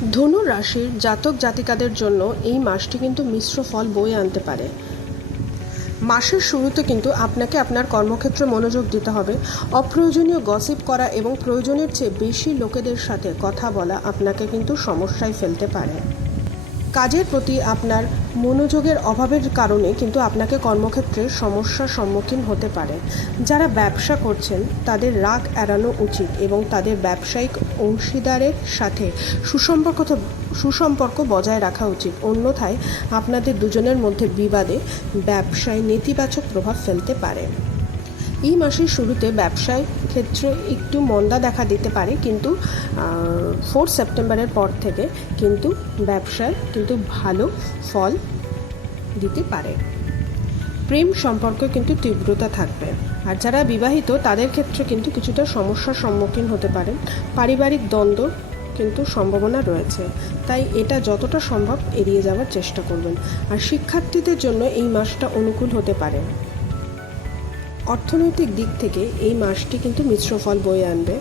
ধনু রাশির জাতক জাতিকাদের জন্য এই মাসটি কিন্তু মিশ্র ফল বয়ে আনতে পারে। মাসের শুরুতে কিন্তু আপনাকে আপনার কর্মক্ষেত্রে মনোযোগ দিতে হবে। অপ্রয়োজনীয় গসিপ করা এবং প্রয়োজনের চেয়ে বেশি লোকেদের সাথে কথা বলা আপনাকে কিন্তু সমস্যায় ফেলতে পারে। কাজের প্রতি আপনার মনোযোগের অভাবের কারণে কিন্তু আপনাকে কর্মক্ষেত্রে সমস্যার সম্মুখীন হতে পারে। যারা ব্যবসা করছেন তাদের রাগ এড়ানো উচিত এবং তাদের ব্যবসায়িক অংশীদারের সাথে সুসম্পর্ক বজায় রাখা উচিত, অন্যথায় আপনাদের দুজনের মধ্যে বিবাদে ব্যবসায় নেতিবাচক প্রভাব ফেলতে পারে। এই মাসের শুরুতে ব্যবসায় ক্ষেত্রে একটু মন্দা দেখা দিতে পারে, কিন্তু 4 সেপ্টেম্বরের পর থেকে কিন্তু ব্যবসায় কিন্তু ভালো ফল দিতে পারে। প্রেম সম্পর্কে কিন্তু তীব্রতা থাকবে। আর যারা বিবাহিত তাদের ক্ষেত্রে কিন্তু কিছুটা সমস্যার সম্মুখীন হতে পারেন। পারিবারিক দ্বন্দ্ব কিন্তু সম্ভাবনা রয়েছে, তাই এটা যতটা সম্ভব এড়িয়ে যাওয়ার চেষ্টা করবেন। আর শিক্ষার্থীদের জন্য এই মাসটা অনুকূল হতে পারে। অর্থনৈতিক দিক থেকে এই মাসটি কিন্তু মিশ্র ফল বয়ে আনবে,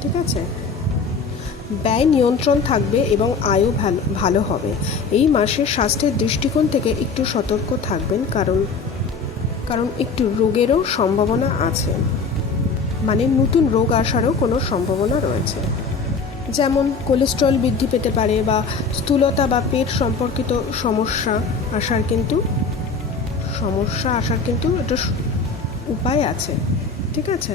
ঠিক আছে। ব্যয় নিয়ন্ত্রণ থাকবে এবং আয়ও ভালো হবে। এই মাসে স্বাস্থ্যের দৃষ্টিকোণ থেকে একটু সতর্ক থাকবেন, কারণ একটু রোগেরও সম্ভাবনা আছে, মানে নতুন রোগ আসারও কোনো সম্ভাবনা রয়েছে। যেমন কোলেস্ট্রল বৃদ্ধি পেতে পারে বা স্থূলতা বা পেট সম্পর্কিত সমস্যা আসার কিন্তু এটা উপায় আছে, ঠিক আছে।